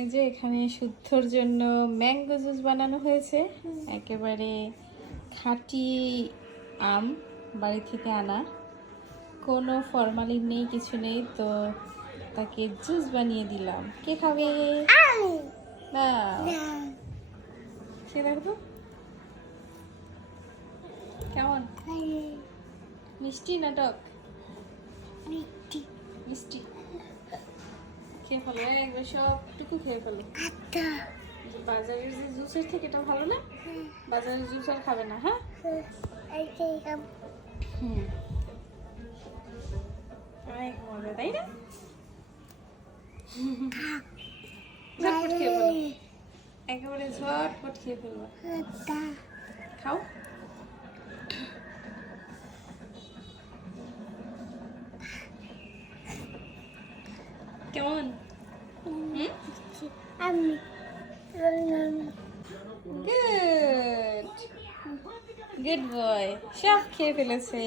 এই যে এখানে শুদ্ধর জন্য ম্যাঙ্গো জুস বানানো হয়েছে। একেবারে খাঁটি আম বাড়ি থেকে আনা, কোনো ফরমালিন নেই, কিছু নেই। তো তাকে জুস বানিয়ে দিলাম। কে খাবে? না, সে দেখো কেমন মিষ্টি না টক? মিষ্টি। খেয়ে ফেলো, একবার সবটুকু খেয়ে ফেলো। বাজারের যে জুসের থেকে এটা ভালো না? বাজারের জুস আর খাবে না, হ্যাঁ? অনেক মজা, তাই না? ঝটপট খেয়ে ফেলো, একেবারে ঝটপট খেয়ে ফেলবো। খাও। কেমন? গুড গুড বয়, সব খেয়ে ফেলেছে।